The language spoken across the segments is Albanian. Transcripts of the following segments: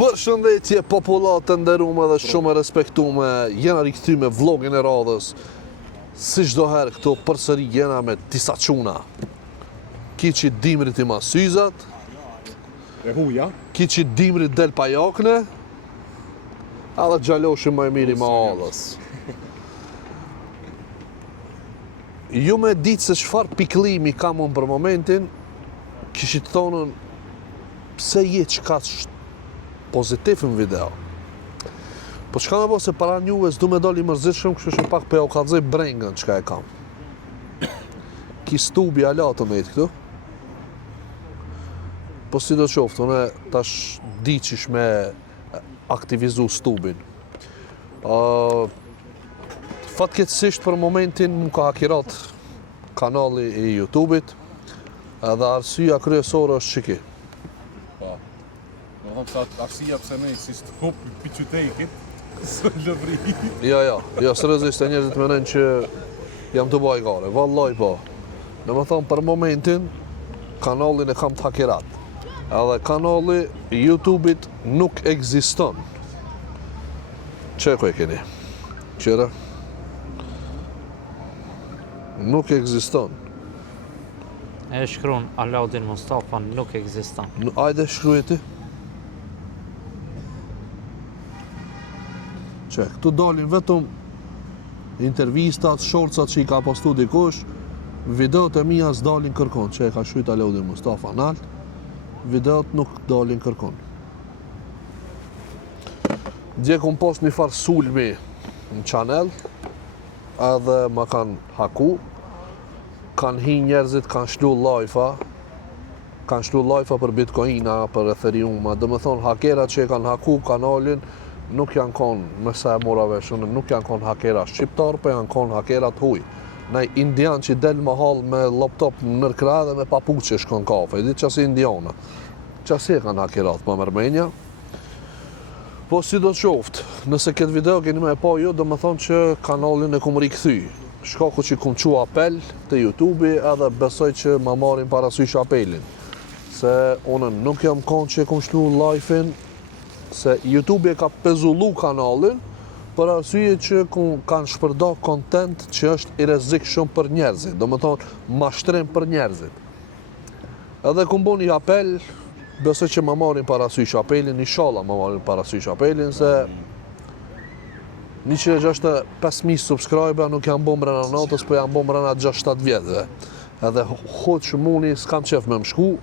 Përshëndetje popullat të nderuar dhe shumë e respektuar. Jena rikthyer me vlogin e radhës. Si çdo herë këtu përsëri jena me disa çuna. Kiçi dimrit i masyzat. E huja. Kiçi dimrit del pajakne. Edhe xhaloshi më i miri më allës. Ju me ditë se çfarë pikëllimi kam unë për momentin, kishit thonën pse je çka pozitiv në video. Po çka më bëu se para juve s'du me dal i mërzitshëm, kështu që pak po kallzoj brengën çka e kam. Ki stubi ala të me këtu. Po si do qoftë, unë tash di qish me aktivizu stubin. Fatkeqësisht për momentin më ka hakirat kanali i YouTube-it, edhe arsyeja kryesore është çiki. Po. Do të thotë arsia pse ne si të hop piçutekit, së lëvri. Jo, seriozisht njerëzit mendojnë që jam të bajgare. Vallahi po. Domethënë për momentin kanalin e kam të hakirat. Edhe kanali i YouTube-it nuk ekziston. Çeko e keni? Qëra? Nuk ekziston. E shkruan Alaudin Mustafa nuk ekziston. Hajde shkruaj ti. Këtu dalin vetëm intervistat, shorcat që i ka postu dikush, videot e mia s'dalin kërkon, që e ka shkruajt Alaudin Mustafa nalt, videot nuk dalin kërkon. Dje kom post një farë sulmi në channel, edhe ma kanë haku, kanë hi njerëzit, kanë shlu live-a për bitcoina, për ethereuma, dhe me thonë hakerat që e kanë haku kanalin, nuk janë konë, me sa e mora vesh, nuk janë konë hakera shqiptar, për janë konë hakerat huj. Nej indian që del më hall me laptop në nërkra dhe me papuqe shkon kafe, ditë qasi indiana. Qasi e kanë hakerat, pa mërmenja. Po si do të qoftë, nëse këtë video keni me e pa ju, do me thonë që kanalin e kum rikëthy. Shkaku që kum qua apel të YouTube-i edhe besoj që ma marin parasysh apelin. Se unë nuk jam konë që e kum shlu live-in, se YouTube e ka pezullu kanalin, për arsye që kanë shpërdo content që është i rrezikshëm për njerëzit, do më thonë mashtrim për njerëzit. Edhe kum bo një apel, besoj që ma marin parasysh apelin, inshallah ma marin parasysh apelin, se 165.000 subscriber nuk janë bo mrena natës, po janë bo mrena 6-7 vjetëve. Edhe hoqë muni s'kam qef me më shku.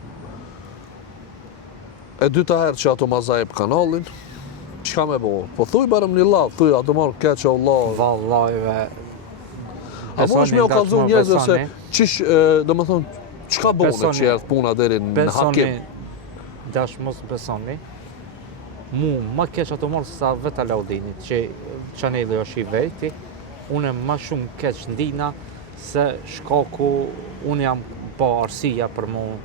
E dyta herë që ato ma zajep kanalin, çka me bo? Po thuj barëm një lavë, thuj ato marrë keqë o lavë. Vallahi ve. A mu është me o kalzu njerëzve se qish, do më thonë, çka bone që erdhë puna deri në hakim? Dash mos besoni, mu ma keq ato marrë sa vetë Alaudinit, që chaneli është i veti, une ma shumë keq ndina se shkaku unë jam pa arsia për mu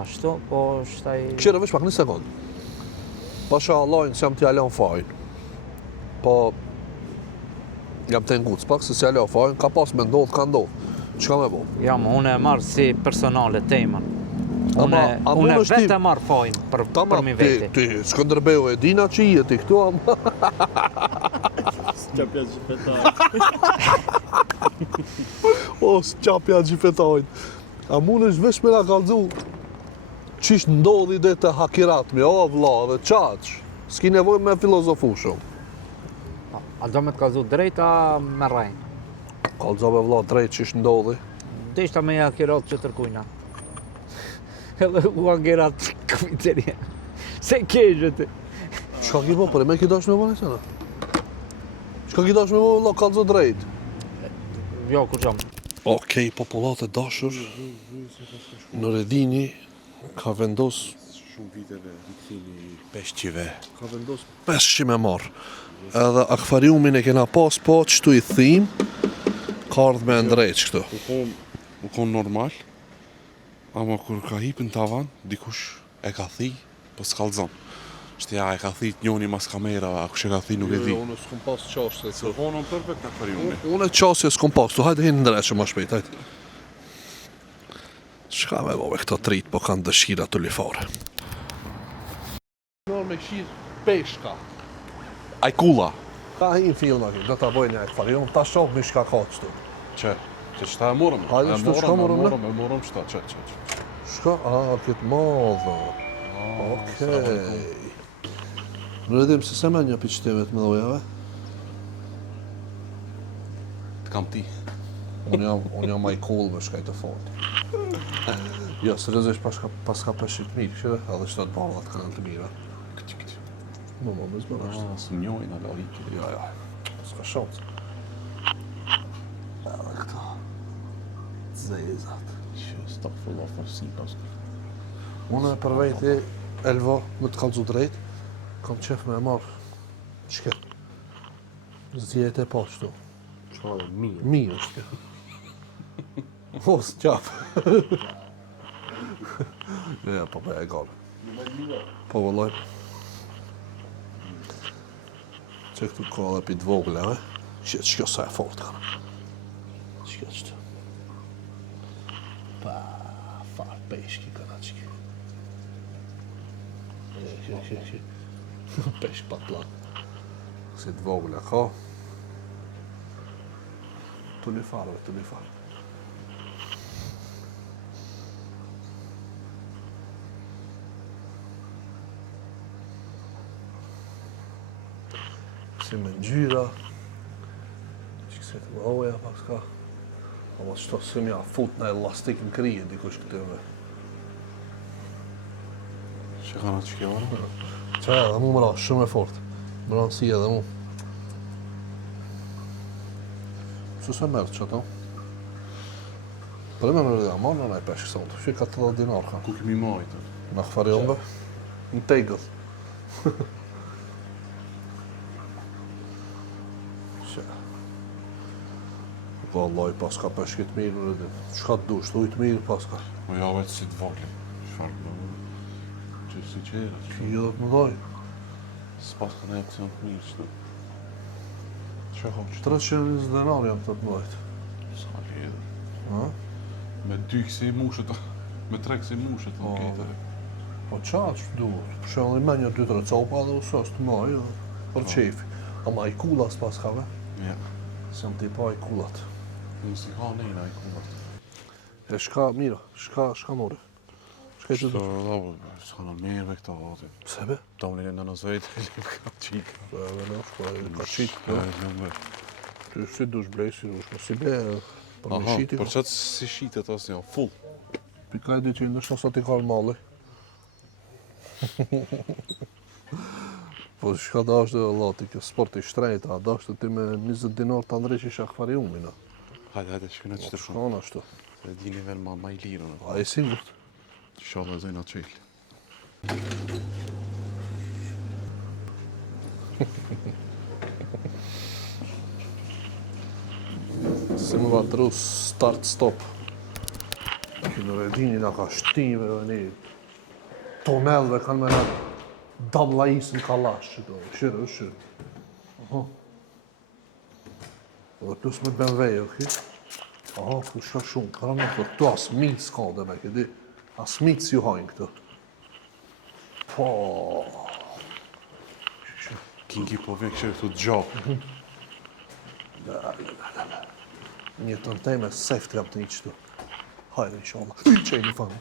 ashtu, po shtaj... Këshire veç pak një sekund. Pasha Allahin se jam t'ja leon fajin. Po... Jam të nguc pak se s'ja leon fajin, ka pas me ndodh, ka ndodh. Qka me bo? Ja, ma unë e marrë si personale temën. Unë vetë e marrë fajin për mi veti. Ti, Skënderbeu e dina që i e ti këtu, ama... S'qapja gjifetajt. O, s'qapja gjifetajt. A mund është vesh me nga kalzu qish ndodhi dhe të hakiratmi, o vla dhe qaq, s'ki nevoj me filozofu shumë. A do me të kalzu drejt, a me rajnë? Kalzove vla drejt qish ndodhi. Dhe ishta me hakirat që tërkujna. Edhe u hakirat kafiteria. Se kejshë ti. Qka ki po, për e me ki dash me bo nësena? Qka ki dash me bo vla kalzu drejt? Jo, kur qamë. Okej, popullat e dashur, në Redini ka vendos Shumë viteve rikthimi peshqive. Ka vendos peshqi me marë. Edhe akvariumin e kena pas, po qëtu i thim, ka ardhë me ndrejt qëtu. U kon normal, ama kur ka hipin tavan, dikush e ka thi, po s'kallzon. Shtja e ka thit njoni mas kamerave, a kush e ka thi nuk e di. Unë s'kom pas qasë. Se vonon perfekt akvariumi. Unë e qasë s'kom pas, tu hajde hinë ndrejt që ma shpejt, hajde. Shka me bove këto trit, po kanë dëshira të lifare. Nërë me këshirë peshka. Ajkulla. Ka hin filma këtu, do ta bëjnë një akvarium, ta shoh me shka ka kështu. Që ç'ta e morëm? Hajde, E shto, shko morëm, ne? morëm ç'ta, që. Shka, këtë madhe. Okej. Në redhim se se me një për qëtemet më dhojave. Të kam ti. Unë jam i cool me shkaj të fort. Jo, seriozisht paska peshqit mirë, këshire, edhe qëto të bardat kanë të mira. Këtë. Më më zbër është. Së njojnë ala rikë. Ja, s'ka shancë. Edhe këta. Zezat. Që stop full of si pas. Unë për vejti, Elva, më të kalëzu drejt, kam qef me marë, qëke, zjetë e pa qëtu. Çfarë mirë. Mi është kjo. Mos qafë. Ja, po e gale. Po vëllaj. Që këtu ka edhe pi dvogle, Qëkjo sa e fort kanë. Qëkjo qëtu. Pa, farë peshki kanë qëki. Kjo. Peshk pa plan. Si dvogle ka. Tu një farë. Si me ngjyra, që këse të më hoja pas ka, ama qëto së mja fut në elastik në krije dikush këtëve. Që kanë atë që kjo arë? Qa edhe mu më ra shumë e fort, më ra si edhe mu. Su se mërë që ato? Për e me në rrëdja, marë në naj peshkë sotë, që ka 80 dinar ka. Ku kemi majtë? Në akvariumbe, në tegëll. Vallaj, paska peshkit mirë në rrëdin. Qka të dush, të ujtë mirë paska. Po ja vetë si të voglim. Shfarë në që si qera. Kjo dhe të më doj. S'pas ka në opcion të mirë qëtë. Që hoqë? 320 dinar jam të të dojtë. Sa kjede. Ha? Me 2 kësi mushet, me 3 kësi mushet në kete. Po qa që duhet? Për shembull me një 2-3 copa dhe usos të maj, për qefi. Ama i kula s'pas kave. Ja. Se më t'i pa i kulat. Nësi ka nejna i kumët. E shka, mira, shka more. Shka i që Që dush? s'ka në mirë me këta vati. Sebe? Ta më në nëzvejt e lëm ka qika. Po edhe në shko e ka qitë. E lëm me. Ty si dush blej, si dush. Mos i ble, për me Aha, shiti. për qatë si shitet asë një, full. Pika e 200, nështë sa t'i ka malli. Po shka da është dhe lati, kjo sport i shtrejta, da është ti me 20 dinar të ndreqish akvariumin. Hajde, shkëna që të shumë. Shkona ashtu. E di nivel ma i lirën. A e sigurt? Shala e zojna qelë. Si më vatru start-stop. Kënë redini nga ka shtive dhe një tonelve kanë me në dabla isë në kalash që do, shirë. Dhe plus me BMW, okej? Aha, ku shka shumë, kërë në këtu as mitë s'ka dhe me këdi. As mitë si ju hajnë këtu. Po... Kingi po vjen kështë këtu të gjopë. Një të në teme, safety kam të një qëtu. Hajde, inshallah. Qej një fanë.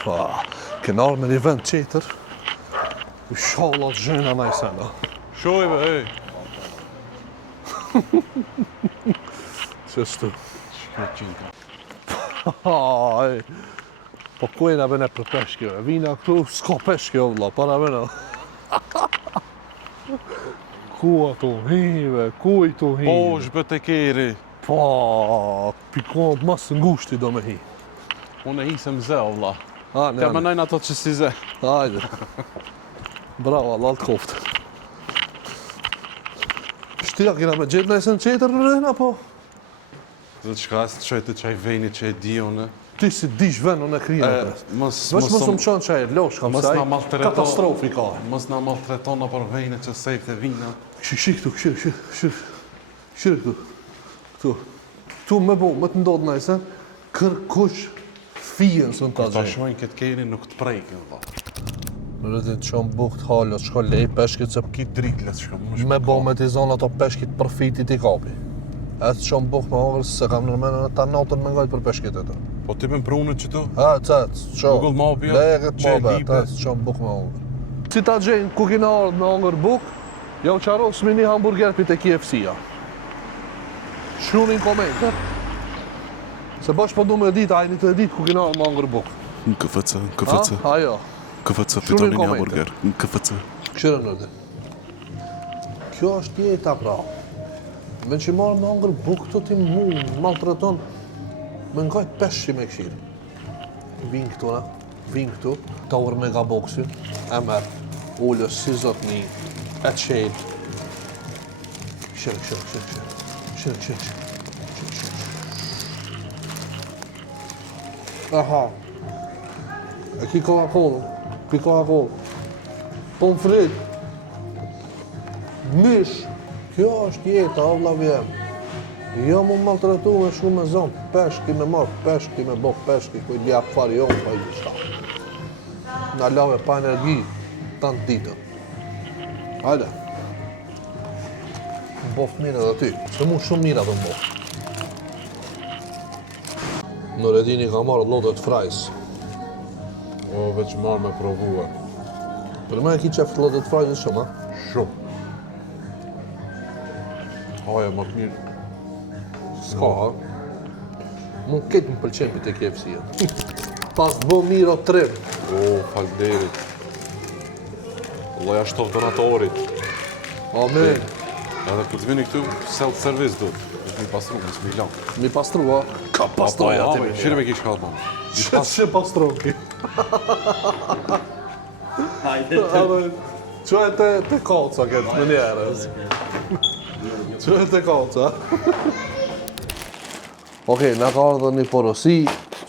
Pa, kënarë me një vend qeter. Inshallah të zhëna na i sena. Shojve, ej! Qështu. Shkjo qika. Aj, po ku e nga bene për peshkjo? Vina këtu, s'ka peshkjo, vla, para bene. Ku ato hive, ku i to hive? Po, shbet e keri. Pa, pikon mas ngushti do me hi. Unë e hisem ze, o vla. Ha, Ka më najnë ato që si ze. Hajde. Bravo, Allah të koftë. Shtia kina me gjithë nëjse në qeter në rrëna, po? Dhe të shka së të qojtë qaj vejni që e di unë. Ti si dish venë në krijet. Veç Veç më më qanë qaj, losh kam Mos saj, na maltreto. katastrofi ka. Mos na maltretona për vejni që sejf të vina. Shik këtu, shirë këtu. Këtu. Këtu me bo, më të ndodhë nëjse, kërkush fijen së në ta Ta gjejnë. shojnë këtë keri nuk të prejkin, vla. Në rëdit që më bukë të halë, të shko lej peshkit se Ki dritë që kam. me bo me t'i zonë ato peshkit për fitit i kapi. E të që më bukë me hongër se kam nërmenë në ta natën me ngajt për peshkit e të. Po ti me prunët që tu? Ha, qëtë, qo. Google Mapi, Leket që mape, lipe. ta që më bukë me hongër. Si ta gjenë ku kina ardhë me hongër bukë, ja u qarosë me një hamburger për të KFC-a. Shkruani në komente. Se bash po du me ditë, ajni të ditë ku kina ardhë me hongër bukë. Në KFC. Ajo. KFC Shkruani fitoni në një komente. hamburger. Në KFC. Këshirë në dhe. Kjo është jeta pra. Me që marrë me hongër bukë të ti mu, maltreton, me ngajt peshqi me këshirë. Vinë këtu na, vinë këtu, Tower Mega Boxin, e merë, ullës si zotni, e qejt. Këshirë. Aha. E ki Coca-Cola, pommes frites, mish, kjo është jeta, o vlla vjem. Jo mu maltretu me shku me zonë, peshki me marë, peshki me bo, peshki, kuj djap fari jo, pa i shka. Nga lave pa energi, tanë ditën. Hajde. Më bof mirë edhe ty, se mu shumë mirë atë më bof. Në redini ka marrë lodët frajs. O, veç marrë me provua. Për me e ki qef lodët frajs shumë, ha? Shumë. Haja më të mirë. S'ka, ha? Mu ketë më pëlqen për të KFC-a. Pas të bo mirë o trim. O, falderit. Allah ja shtof donatorit. Amen. Edhe kur të vini këtu, self-service do të. Mi pastru, mos mi lan. Mi pastru, ha? Ka pastruja ti me Shire me kish ka të Që pastru ki? Që e te koca këtë më njerës? Që e te koca? Okej, na ka ardhur një porosi,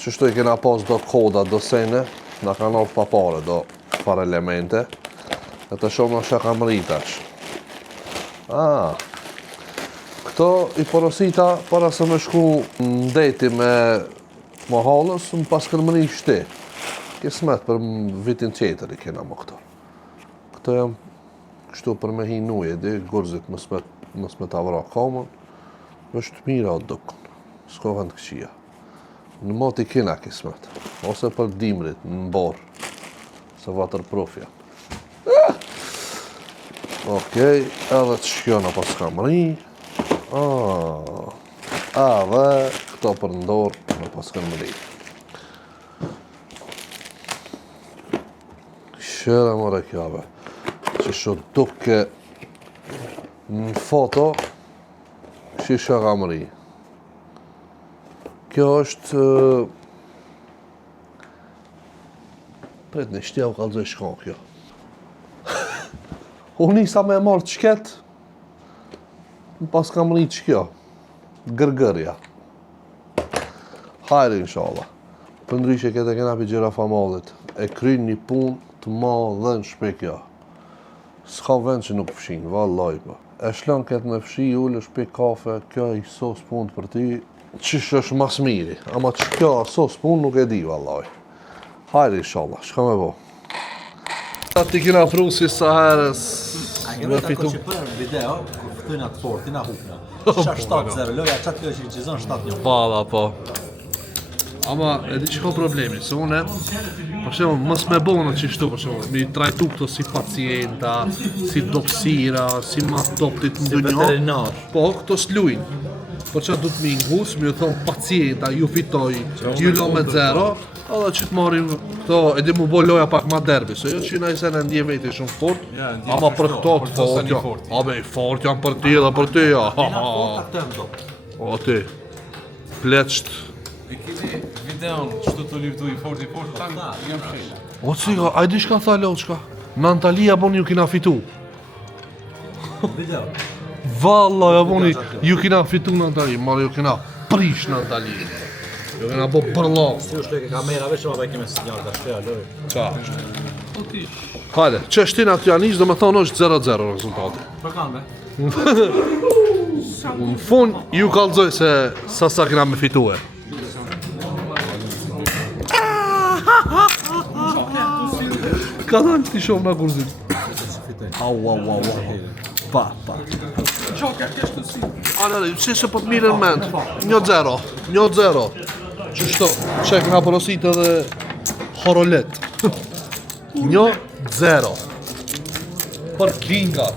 që shtu i kena pas do koda, do sene, na ka ardhur pa pare, do fare elemente, e të shumë në shaka më rritash. Këto i porosita, para se me shku në deti me Mohalës, më pas kërmëri shti. Kismet për vitin tjetër i kena më këto. Këto jam kështu për me hi nuje, di, gurzit mës me ta vra kamën, është mira o dukën, s'ko vend këqia. Në moti kena kismet, ose për dimrit, në borë, se vatër profja. Okej, edhe të shkjona pas kamëri. Edhe këto për ndorë në pas kamëri. Shëra mëre kjave, që shu duke në foto, shisha kamëri. Kjo është... Pret në shtja u kalzoj shkon kjo. Unë nisa me marrë qket, në pas kam rritë që kjo, gërgërja. Hajri, inshallah. Për ndryshe këtë e kena për gjera famallit, e kryin një pun të madhe në shpe kjo. S'ka vend që nuk fshin, vallaj po. E shlën këtë në fshi, ullë shpe kafe, kjo i sos pun për ti, qysh është mas miri, ama që kjo sos pun nuk e di, vallaj. Hajri, inshallah, shka me bo. Ti kina pru si sa herës me fitu. Që për video, kur fëtujnë atë fortin, a hupna. Qa 7-0, loja qatë kjo që i qizon 7-1. Bala, po. Ama, e di që ka problemi, se une, për shemë, mës me bona që shtu, për shemë, mi trajtu këto si pacienta, si dopsira, si ma doptit në dënjo. veterinar. Po, këto s'lujnë. Po që du të mi ngus, mi ju thonë pacienta, ju fitoj, ju lo me 0, edhe që të marim këto, edhe mu bo loja pak ma derbi, se jo që na i se në ndje veti shumë fort, ama për këto të fort, jo. Abe, i fort janë për ti edhe për ti, ja. O ti, pleqt. E kini videon, qëtu të liftu i fort, tanë, jam shqe. O cika, a i di shka tha Loqka? Në Antalija bon ju kina fitu. Video. Valla, ja boni, ju kina fitu në Antalija, marë ju kina prish në Antalija. Ju kina bo përlong. Si u shleke kamerave që ma bëjke me sinjal të shpeja, lori. Qa është? Hajde, që shtin aty janë ishë, do me thonë është 0-0 rezultati. Për kanë be? Në fund, ju kalzoj se sa kina me fitue. s'ka dalë ti shoh na gurzit. Au. Pa. Allora, se po të mirën mend. 1-0. Qështu, qek nga porosit edhe horolet. 1-0. Për Kinga.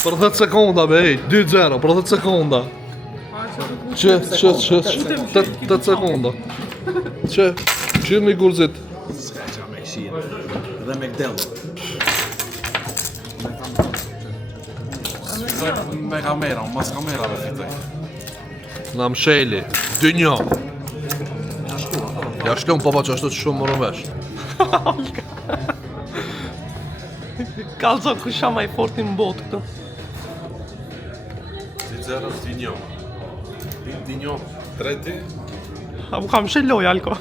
Për 10 sekonda be, 2-0, për 10 sekonda. Që, 8 sekonda. Që mi gurzit. Dhe me këdello. Me kamera, mas kamerave fitoj. Na msheli, 2-1. Ja shlum papa që ashtu që shumë morën vesh. Kalzo kusha ma i forti në botë këtu. 2-0, 2-1. 3-2. A mu kam sheloj, Alko.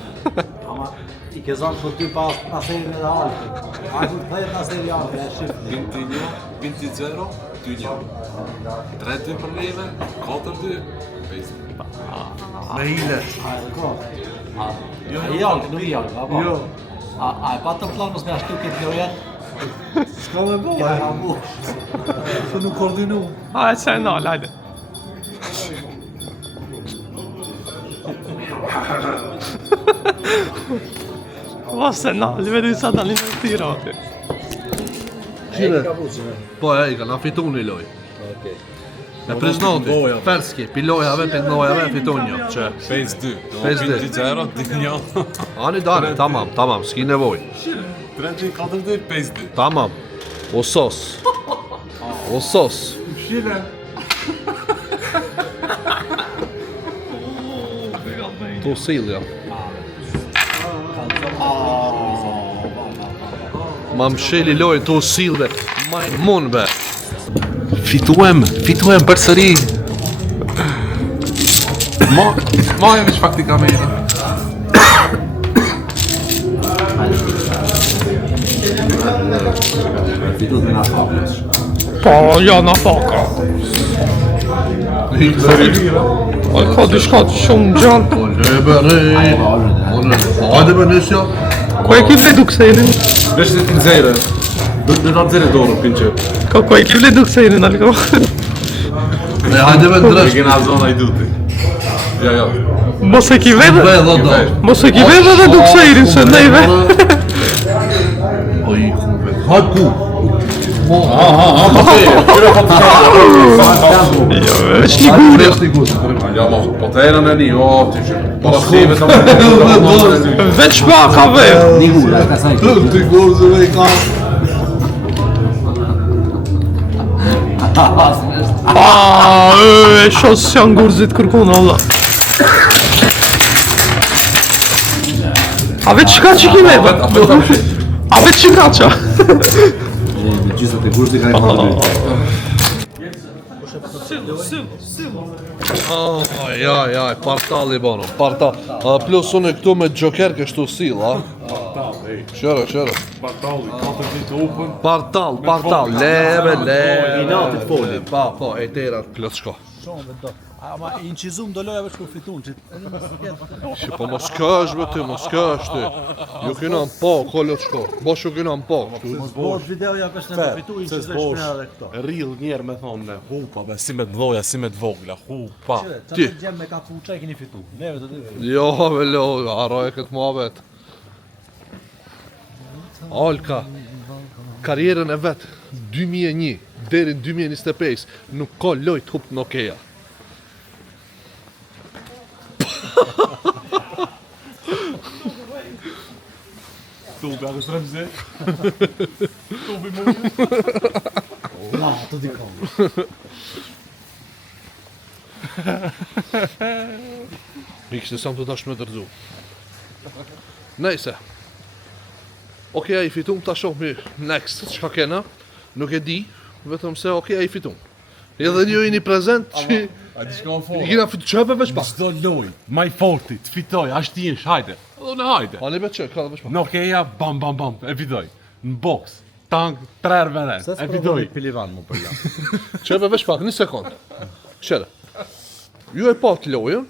Ama i ke zonë për ty pas aserin edhe altë. A ku të dhejt aseri altë, e shiftë. 21, 20-0, 2-1. 3-2 për neve, 4-2, 5-2. Me hile. A e dhe kohë. I altë, nuk i altë, apo? Jo. A e pa të planë mos me ashtu këtë lojet? S'ka me bo, a bo. Se nuk koordinu. A e që e nalë, hajde. Ose nalë, vedi sa dalin e tira aty. Qire? Po e ka, na fitun një loj. E priznoti, ferski, pilojave, pitnojave, fitun një. Që? 5-2. 5-2. 2-0, 2-1. Ani dani, tamam, s'ki nevoj. 3-2, 4-2, 5-2. Tamam. O sos. Tu silja. Ma msheli lojë tu silve. Majmun be. Fituem përsëri. Ma e veç pak t'i kamera. Po, ja na faka. Alko, diçka të shumë gjallë. Hajde be nesja. Ko e ki vledu kësejrin? Veç të t'nëzere. Dhe ta t'zere dorë, pinqe. Ko e ki vledu kësejrin, Alko? Hajde be ndresh. Kena zona i duti. Ja. Mos e ki vledu? Mos e ki vledu dhe du kësejrin, se nejve. O i kumbe. Hajde ku. Veç një guri. Ja, po të erën e një, ti që. Po shkive të më. Veç baka ve. Ti gozëve i ka. E shos janë gurzit kërkona, Allah. A veç qka që ki neve? A veç qka qa? Me gjithët e gurëti ka e parë. Jaj, partal i bono, partal. Plus unë këtu me Joker kështu sil, a? Qërë. Partal, leve. Inatit foli. Po, e terat, plus shko. Ama i inqizum do loja veç kur fitun që... Që po mos kësh be ty, mos kësh ty. Ju kina në po, kollot shko. Bosh ju kina në po. Mos bërë videoja veç në të fitu, i inqizve shpina dhe këto. Rill njerë me thonë me hupa, be, si me të dhoja, si me të vogla, hupa. Qire, Ti. të gjemë me ka fuqa e keni fitu. Neve të dyve. Jo, velo, arroje këtë muhabet. Alka, karjerën e vetë, 2001, deri në 2025, nuk ka lojt hup në okeja. Tubi, ako së remze? Tubi mu. Na, të dikon. Mi kështë sa më të tash me dërzu. Nejse. Okeja i fitum, ta shohmi next, qka kena, nuk e di, vetëm se okeja i fitum. Edhe një jeni prezent që A di shka më forë? i kina fitu qëve veç pak. Çdo loj, maj forti, të fitoj, ashtë t'jensh, hajde. Edhe në hajde. Ani be që, ka dhe veç pak. Në okeja, bam, e fitoj. Në boks, Tank, 3 herë vene. Se s'provoni pilivan mu për la. Qebe veç pak, një sekund. Qere. Ju e pa të lojën,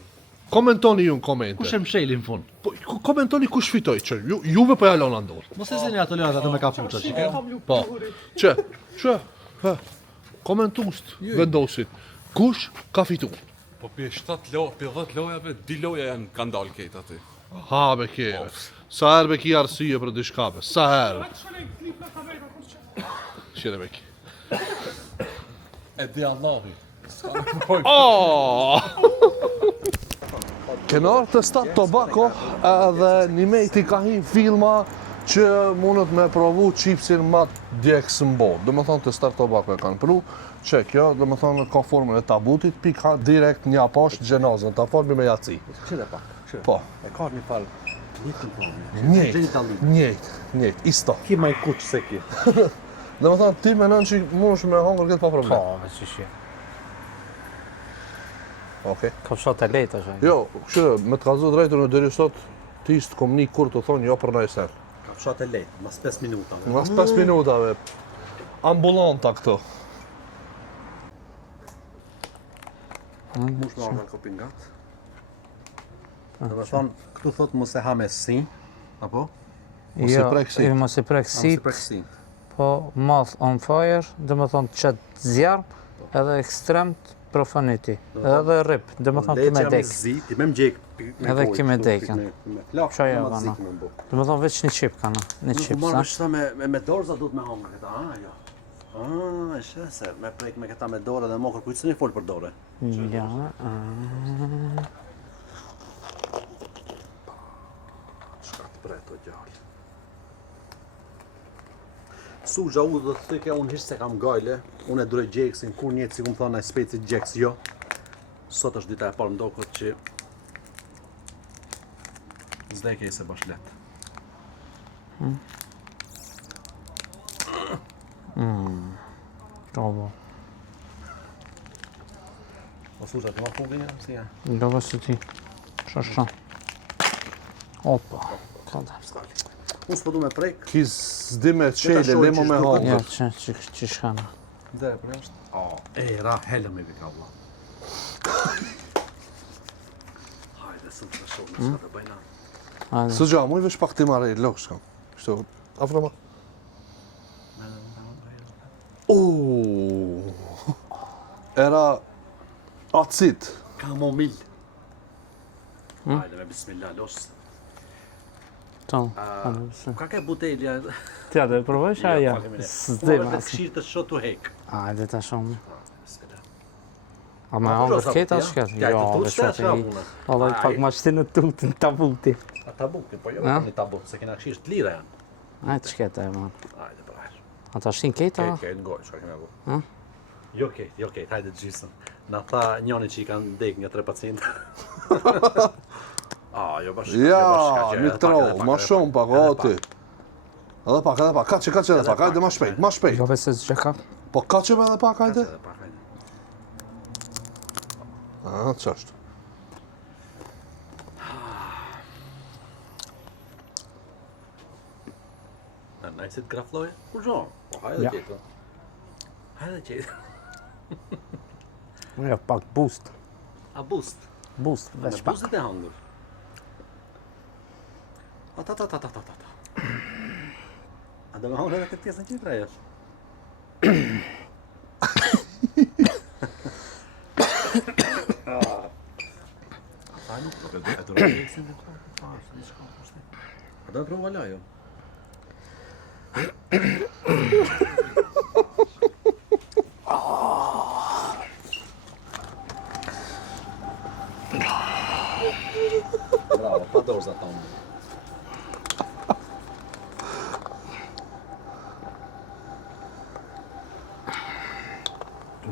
komentoni ju në komente. Kush e msheli në fund? Po, komentoni kush fitoj, që juve po jalon andor. Mos e zeni ato lojat ato me kapuça, shikaj. Po. Që, komentust, vendosit. Kush ka fitu? Po për 7 lojë, për 10 lojave, 2 loja janë kanë dalë këtë aty. Ha, be kjeve. Sa herë be ki arsye për dishkape, sa herë. Qire be ki. E di Allahi. Kenar të stat tobako edhe një mejti ka hin filma që mundet me provu qipsin ma djekës në bo. Dhe më thonë të stat tobako e kanë pru, që kjo dhe më thonë ka formën e tabutit, pika direkt një aposh gjenazën, ta formi me jaci. Qire pak, qire. Po, E ka një falë. njejt, isto. Ki ma i kuq se ki. Dhe më thonë ti menon që mundesh me hongër këtë pa problem. Po, me që shje. Okej. Ka fshat e lejtë është. Jo, këshire, me të kazu drejtër në deri sot, ti ishtë kom një kur të thonë jo për në ser. Ka fshat e lejtë, mas 5 minuta. Mas 5 minutave, ambulanta këto. Mush me arën kopingat. Dhe me thonë, këtu thot mos e ha me si, apo? Mos i prek sit. Mos i prek Si sit, prek si. po mouth on fire, dhe me thonë qëtë zjarë, edhe ekstremt profaniti, edhe rip, dhe me thonë kime dek. Zi, ti me më gjek. Edhe kime dekën. Qa ja vana. Dhe Dhe me thonë veç një qip kana, një Nuk qip, marrë sa? me qëta me dorë, za du të me hongër këta, jo. E shese, me prek me këta me dorë dhe mo kërkujtë së një folë për dorë. Ja, Shka të breto gjallë. Sugja u dhe të thyke, unë hishtë se kam gajle, unë e dure gjeksin, kur njëtë si ku më thonë e speci gjeks, jo. Sot është dita e parë më do këtë që zdeke i se bashlet. Bravo. Po sugja të ma fugin, si ja? Lova së ti. Shasha. Opa. Kada. Unë s'po du me prek, Ki s'di me qele, shohim lemo që me shtu Ja, hongër. që shkana. dhe për është. Ra helëm e vika vla. Hajde, së të shohim, s'ka të bëjna. Hajde. Së gja, muj veç pak ti marrë i lokë shkam. Kështu, afro ma. Era acid. Kamomil. Hajde, me bismillah, losë. Tom. Ka ke butelja? Tja dhe provojsh a ja? S'dim Të asë. këshirë të shot të hek. Hajde ta shumë. Bismillah. A me hongër keta shket? Ja, Jo, të dhe tutë shkete i. puna. Allaj pak ma qëti në tutë në tabuti. A tabuki, po jo Ha? një tabuk, se kena këshirë të lira janë. Hajde shkete e man. Hajde, për hajde. Ata shtin keta? Kejt, ngoj, shka kena bu. Ha? Jo kejt, hajde të gjysën. Na tha njoni që i kanë dek nga 3 pacientë. Jo bashkë. Ja, një tro, ma shumë pak, o ti. Edhe pak, kaçe edhe pak, hajde ma shpejt, ma shpejt. Jo vese zë gjeka. Po kaçe edhe pak, hajde. Edhe pak, hajde. Që është. Najsit grafloje? Kur gjo? Po hajde Ja. qetë. Hajde qetë. Ja, pak boost. A boost? Boost, Me veç pak. boostit e hangur. Ta. A do me hangur edhe këtë pjesën qitra jesh? A nuk do të do të eksin dhe këta. A do me provu vala jo? Bravo, pa dorë za tonë.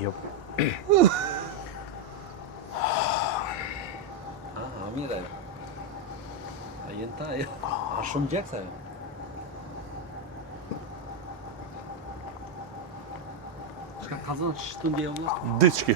Jo. Mire. A jenë ta, jo. A shumë gjeksa jo. Shka ka zonë që shtu ndje u? Diçki.